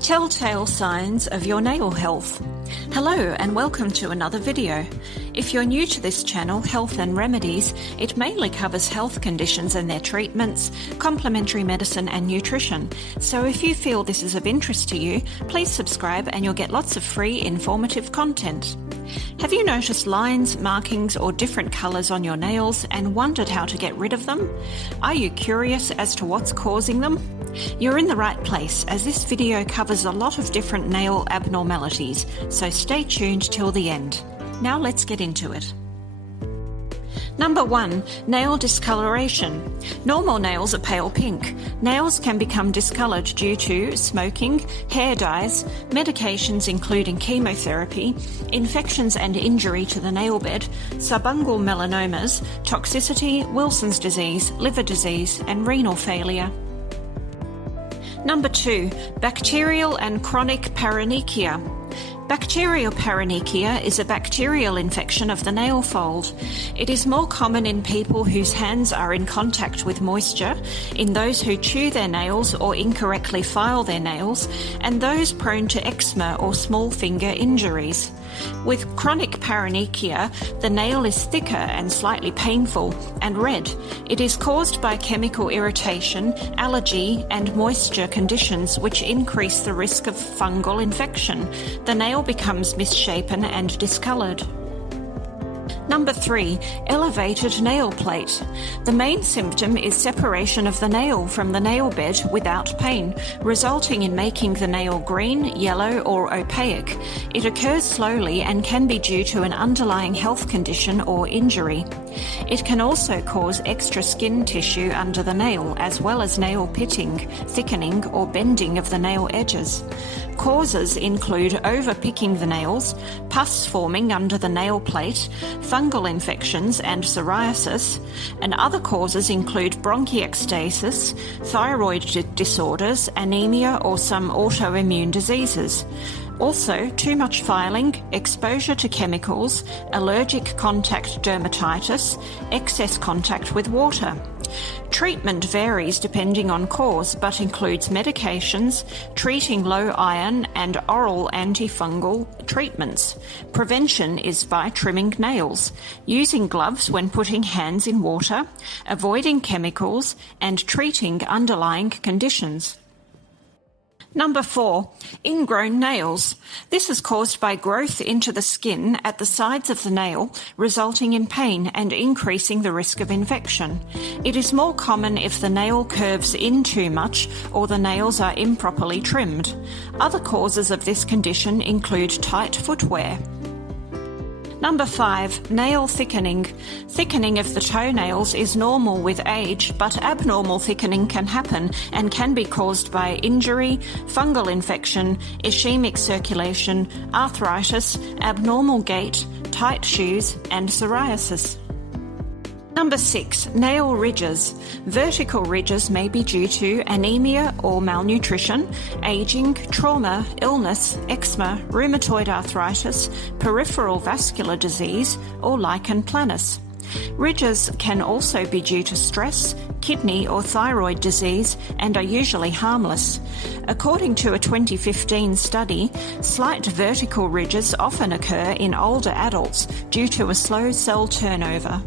Telltale signs of your nail health. Hello and welcome to another video. If you're new to this channel, Health and Remedies, it mainly covers health conditions and their treatments, complementary medicine and nutrition. So if you feel this is of interest to you, please subscribe and you'll get lots of free informative content. Have you noticed lines, markings or different colours on your nails and wondered how to get rid of them? Are you curious as to what's causing them? You're in the right place, as this video covers a lot of different nail abnormalities, so stay tuned till the end. Now let's get into it. Number 1. Nail discoloration. Normal nails are pale pink. Nails can become discoloured due to smoking, hair dyes, medications including chemotherapy, infections and injury to the nail bed, subungual melanomas, toxicity, Wilson's disease, liver disease and renal failure. Number 2. Bacterial and chronic paronychia. Bacterial paronychia is a bacterial infection of the nail fold. It is more common in people whose hands are in contact with moisture, in those who chew their nails or incorrectly file their nails, and those prone to eczema or small finger injuries. With chronic paronychia, the nail is thicker and slightly painful and red. It is caused by chemical irritation, allergy and moisture conditions which increase the risk of fungal infection. The nail becomes misshapen and discoloured. Number 3. Elevated nail plate. The main symptom is separation of the nail from the nail bed without pain, resulting in making the nail green, yellow or opaque. It occurs slowly and can be due to an underlying health condition or injury. It can also cause extra skin tissue under the nail, as well as nail pitting, thickening or bending of the nail edges. Causes include over-picking the nails, pus forming under the nail plate, fungal infections and psoriasis, and other causes include bronchiectasis, thyroid disorders, anemia or some autoimmune diseases. Also, too much filing, exposure to chemicals, allergic contact dermatitis, excess contact with water. Treatment varies depending on cause, but includes medications, treating low iron and oral antifungal treatments. Prevention is by trimming nails, using gloves when putting hands in water, avoiding chemicals, and treating underlying conditions. Number 4. Ingrown nails. This is caused by growth into the skin at the sides of the nail, resulting in pain and increasing the risk of infection. It is more common if the nail curves in too much or the nails are improperly trimmed. Other causes of this condition include tight footwear. Number 5. Nail thickening. Thickening of the toenails is normal with age, but abnormal thickening can happen and can be caused by injury, fungal infection, ischemic circulation, arthritis, abnormal gait, tight shoes, and psoriasis. Number 6. Nail ridges. Vertical ridges may be due to anemia or malnutrition, aging, trauma, illness, eczema, rheumatoid arthritis, peripheral vascular disease, or lichen planus. Ridges can also be due to stress, kidney or thyroid disease, and are usually harmless. According to a 2015 study, slight vertical ridges often occur in older adults due to a slow cell turnover.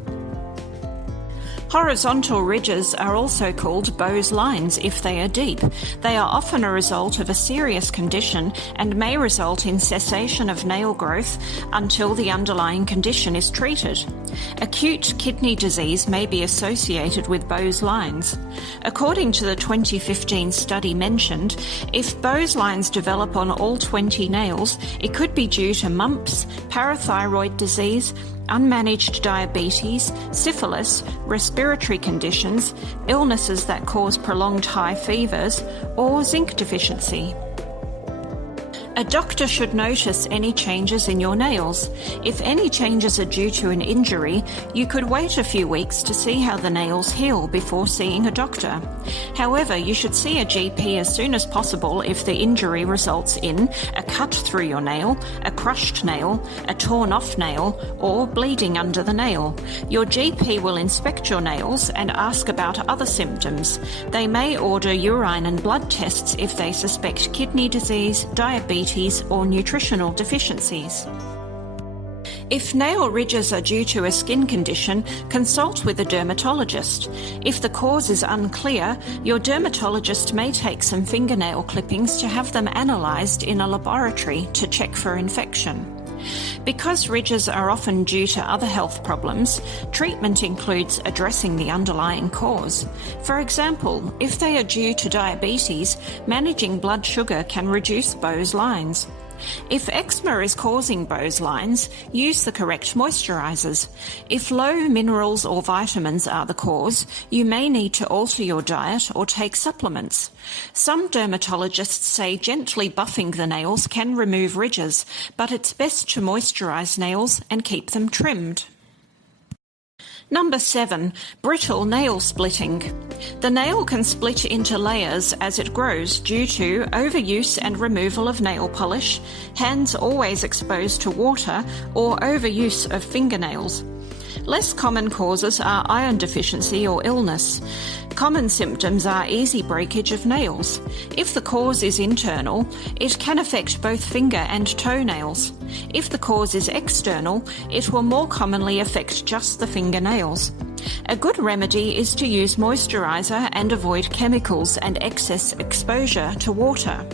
Horizontal ridges are also called Bowes lines if they are deep. They are often a result of a serious condition and may result in cessation of nail growth until the underlying condition is treated. Acute kidney disease may be associated with Bowes lines. According to the 2015 study mentioned, if Bowes lines develop on all 20 nails, it could be due to mumps, parathyroid disease, unmanaged diabetes, syphilis, respiratory conditions, illnesses that cause prolonged high fevers, or zinc deficiency. A doctor should notice any changes in your nails. If any changes are due to an injury, you could wait a few weeks to see how the nails heal before seeing a doctor. However, you should see a GP as soon as possible if the injury results in a cut through your nail, a crushed nail, a torn off nail, or bleeding under the nail. Your GP will inspect your nails and ask about other symptoms. They may order urine and blood tests if they suspect kidney disease, diabetes, or nutritional deficiencies. If nail ridges are due to a skin condition, consult with a dermatologist. If the cause is unclear, your dermatologist may take some fingernail clippings to have them analysed in a laboratory to check for infection. Because ridges are often due to other health problems, treatment includes addressing the underlying cause. For example, if they are due to diabetes, managing blood sugar can reduce Bowes lines. If eczema is causing Bowes lines, use the correct moisturisers. If low minerals or vitamins are the cause, you may need to alter your diet or take supplements. Some dermatologists say gently buffing the nails can remove ridges, but it's best to moisturise nails and keep them trimmed. Number 7. Brittle nail splitting. The nail can split into layers as it grows due to overuse and removal of nail polish, hands always exposed to water, or overuse of fingernails. Less common causes are iron deficiency or illness. Common symptoms are easy breakage of nails. If the cause is internal, it can affect both finger and toenails. If the cause is external, it will more commonly affect just the fingernails. A good remedy is to use moisturiser and avoid chemicals and excess exposure to water.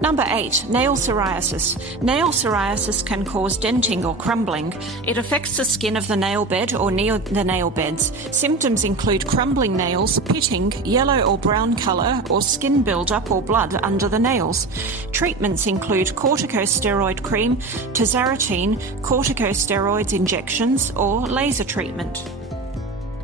Number 8. Nail psoriasis. Nail psoriasis can cause denting or crumbling. It affects the skin of the nail bed or near the nail beds. Symptoms include crumbling nails, pitting, yellow or brown colour, or skin build-up or blood under the nails. Treatments include corticosteroid cream, tazarotene, corticosteroids injections, or laser treatment.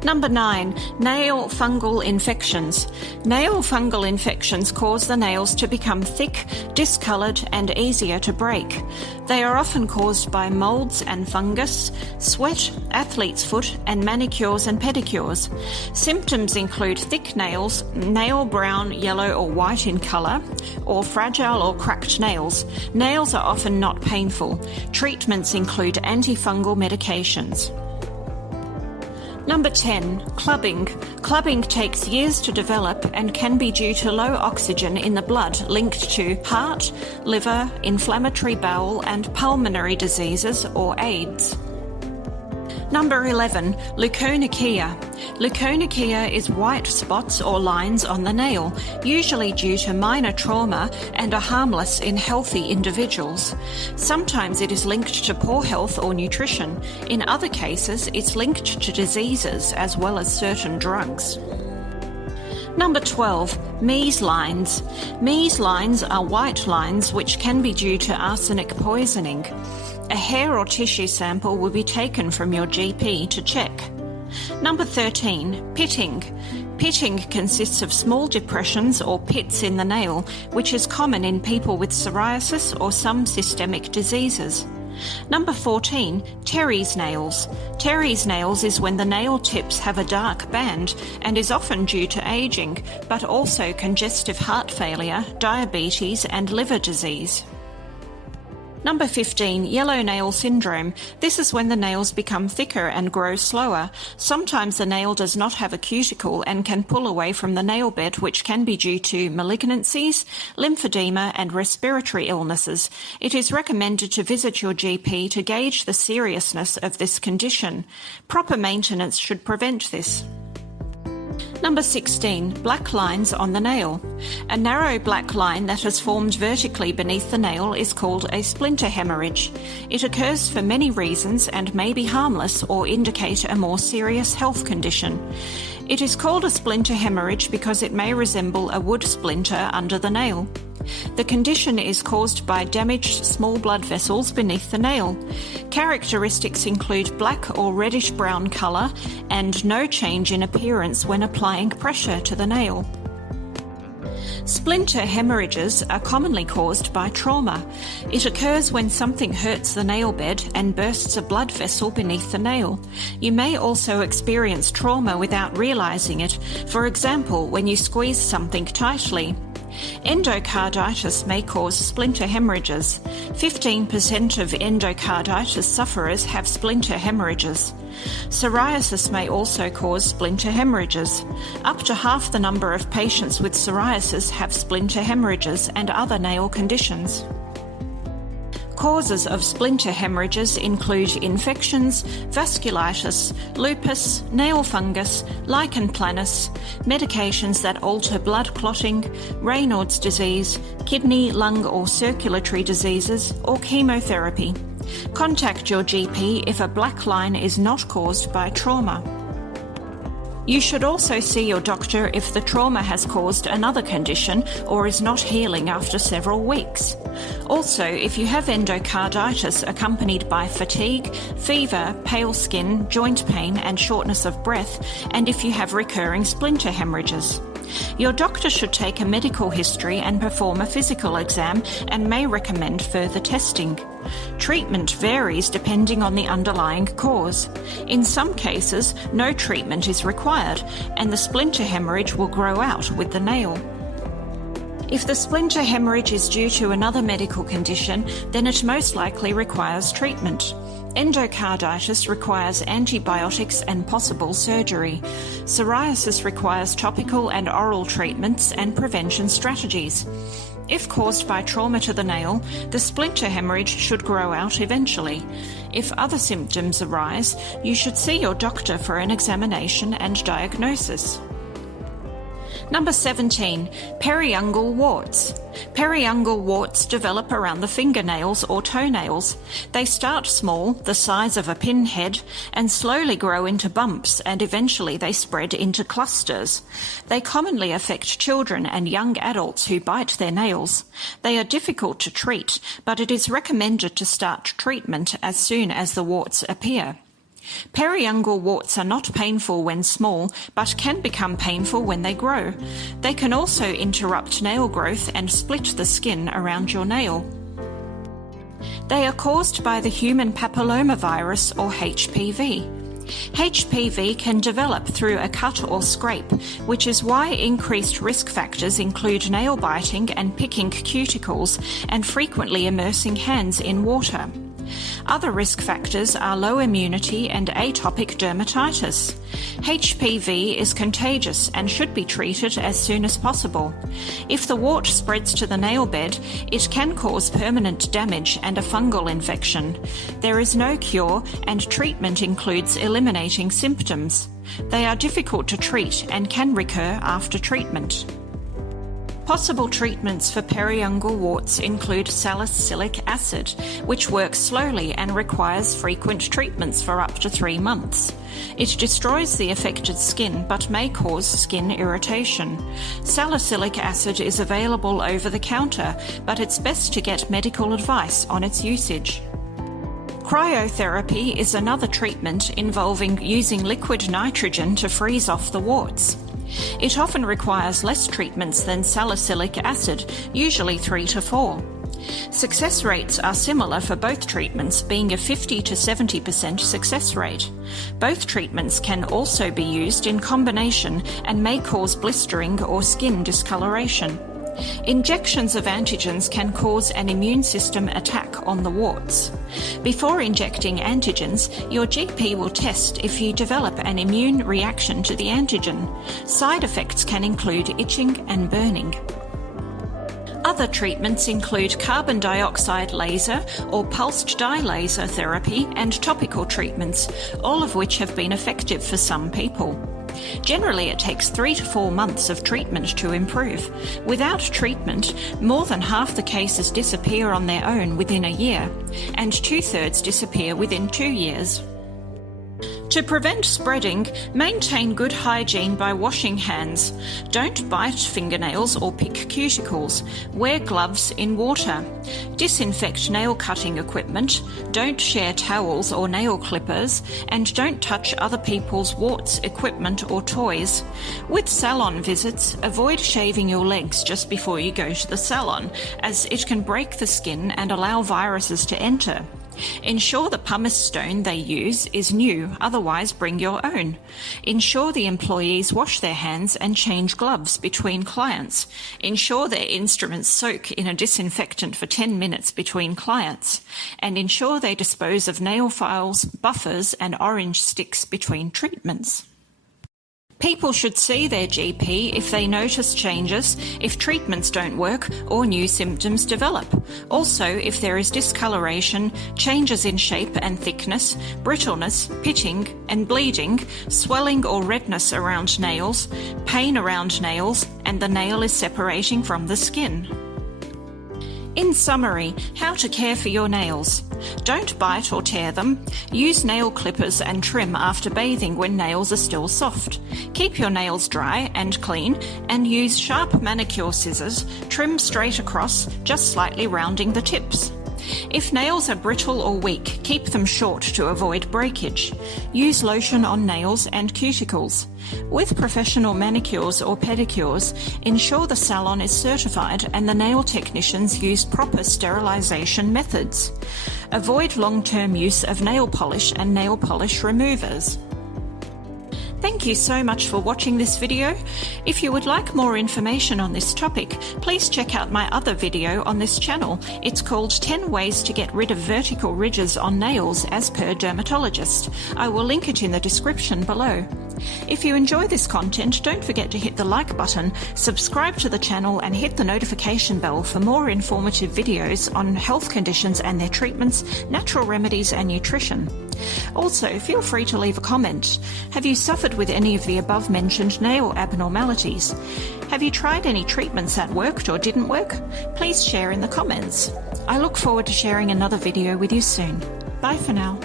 Number 9. Nail fungal infections. Nail fungal infections cause the nails to become thick, discoloured, and easier to break. They are often caused by moulds and fungus, sweat, athlete's foot, and manicures and pedicures. Symptoms include thick nails, nail brown, yellow, or white in colour, or fragile or cracked nails. Nails are often not painful. Treatments include antifungal medications. Number 10. Clubbing. Clubbing takes years to develop and can be due to low oxygen in the blood linked to heart, liver, inflammatory bowel, and pulmonary diseases or AIDS. Number 11. Leukonychia. Leukonychia is white spots or lines on the nail, usually due to minor trauma, and are harmless in healthy individuals. Sometimes it is linked to poor health or nutrition. In other cases, it's linked to diseases as well as certain drugs. Number 12. Mees lines. Mees lines are white lines which can be due to arsenic poisoning. A hair or tissue sample will be taken from your GP to check. Number 13. Pitting. Pitting consists of small depressions or pits in the nail, which is common in people with psoriasis or some systemic diseases. Number 14. Terry's nails. Terry's nails is when the nail tips have a dark band and is often due to aging, but also congestive heart failure, diabetes, and liver disease. Number 15. Yellow nail syndrome. This is when the nails become thicker and grow slower. Sometimes the nail does not have a cuticle and can pull away from the nail bed, which can be due to malignancies, lymphedema, and respiratory illnesses. It is recommended to visit your GP to gauge the seriousness of this condition. Proper maintenance should prevent this. Number 16. Black lines on the nail. A narrow black line that has formed vertically beneath the nail is called a splinter hemorrhage. It occurs for many reasons and may be harmless or indicate a more serious health condition. It is called a splinter hemorrhage because it may resemble a wood splinter under the nail. The condition is caused by damaged small blood vessels beneath the nail. Characteristics include black or reddish-brown colour and no change in appearance when applying pressure to the nail. Splinter hemorrhages are commonly caused by trauma. It occurs when something hurts the nail bed and bursts a blood vessel beneath the nail. You may also experience trauma without realizing it, for example, when you squeeze something tightly. Endocarditis may cause splinter hemorrhages. 15% of endocarditis sufferers have splinter hemorrhages. Psoriasis may also cause splinter hemorrhages. Up to half the number of patients with psoriasis have splinter hemorrhages and other nail conditions. Causes of splinter hemorrhages include infections, vasculitis, lupus, nail fungus, lichen planus, medications that alter blood clotting, Raynaud's disease, kidney, lung or circulatory diseases, or chemotherapy. Contact your GP if a black line is not caused by trauma. You should also see your doctor if the trauma has caused another condition or is not healing after several weeks. Also, if you have endocarditis accompanied by fatigue, fever, pale skin, joint pain and shortness of breath, and if you have recurring splinter hemorrhages. Your doctor should take a medical history and perform a physical exam and may recommend further testing. Treatment varies depending on the underlying cause. In some cases, no treatment is required and the splinter hemorrhage will grow out with the nail. If the splinter hemorrhage is due to another medical condition, then it most likely requires treatment. Endocarditis requires antibiotics and possible surgery. Psoriasis requires topical and oral treatments and prevention strategies. If caused by trauma to the nail, the splinter hemorrhage should grow out eventually. If other symptoms arise, you should see your doctor for an examination and diagnosis. Number 17, periungual warts. Periungual warts develop around the fingernails or toenails. They start small, the size of a pinhead, and slowly grow into bumps, and eventually they spread into clusters. They commonly affect children and young adults who bite their nails. They are difficult to treat, but it is recommended to start treatment as soon as the warts appear. Periungual warts are not painful when small, but can become painful when they grow. They can also interrupt nail growth and split the skin around your nail. They are caused by the human papillomavirus or HPV. HPV can develop through a cut or scrape, which is why increased risk factors include nail biting and picking cuticles and frequently immersing hands in water. Other risk factors are low immunity and atopic dermatitis. HPV is contagious and should be treated as soon as possible. If the wart spreads to the nail bed, it can cause permanent damage and a fungal infection. There is no cure, and treatment includes eliminating symptoms. They are difficult to treat and can recur after treatment. Possible treatments for periungual warts include salicylic acid, which works slowly and requires frequent treatments for up to 3 months. It destroys the affected skin but may cause skin irritation. Salicylic acid is available over the counter, but it's best to get medical advice on its usage. Cryotherapy is another treatment involving using liquid nitrogen to freeze off the warts. It often requires less treatments than salicylic acid, usually 3 to 4. Success rates are similar for both treatments, being a 50 to 70% success rate. Both treatments can also be used in combination and may cause blistering or skin discoloration. Injections of antigens can cause an immune system attack on the warts. Before injecting antigens, your GP will test if you develop an immune reaction to the antigen. Side effects can include itching and burning. Other treatments include carbon dioxide laser or pulsed dye laser therapy and topical treatments, all of which have been effective for some people. Generally, it takes 3 to 4 months of treatment to improve. Without treatment, more than half the cases disappear on their own within a year, and 2/3 disappear within 2 years. To prevent spreading, maintain good hygiene by washing hands. Don't bite fingernails or pick cuticles. Wear gloves in water. Disinfect nail cutting equipment. Don't share towels or nail clippers. And don't touch other people's warts, equipment or toys. With salon visits, avoid shaving your legs just before you go to the salon, as it can break the skin and allow viruses to enter. Ensure the pumice stone they use is new, otherwise bring your own. Ensure the employees wash their hands and change gloves between clients. Ensure their instruments soak in a disinfectant for 10 minutes between clients. And ensure they dispose of nail files, buffers and orange sticks between treatments. People should see their GP if they notice changes, if treatments don't work or new symptoms develop. Also, if there is discoloration, changes in shape and thickness, brittleness, pitting and bleeding, swelling or redness around nails, pain around nails, and the nail is separating from the skin. In summary, how to care for your nails. Don't bite or tear them. Use nail clippers and trim after bathing when nails are still soft. Keep your nails dry and clean and use sharp manicure scissors. Trim straight across, just slightly rounding the tips. If nails are brittle or weak, keep them short to avoid breakage. Use lotion on nails and cuticles. With professional manicures or pedicures, ensure the salon is certified and the nail technicians use proper sterilisation methods. Avoid long-term use of nail polish and nail polish removers. Thank you so much for watching this video. If you would like more information on this topic, please check out my other video on this channel. It's called 10 Ways to Get Rid of Vertical Ridges on Nails as Per Dermatologist. I will link it in the description below. If you enjoy this content, don't forget to hit the like button, subscribe to the channel and hit the notification bell for more informative videos on health conditions and their treatments, natural remedies and nutrition. Also, feel free to leave a comment. Have you suffered with any of the above mentioned nail abnormalities? Have you tried any treatments that worked or didn't work? Please share in the comments. I look forward to sharing another video with you soon. Bye for now.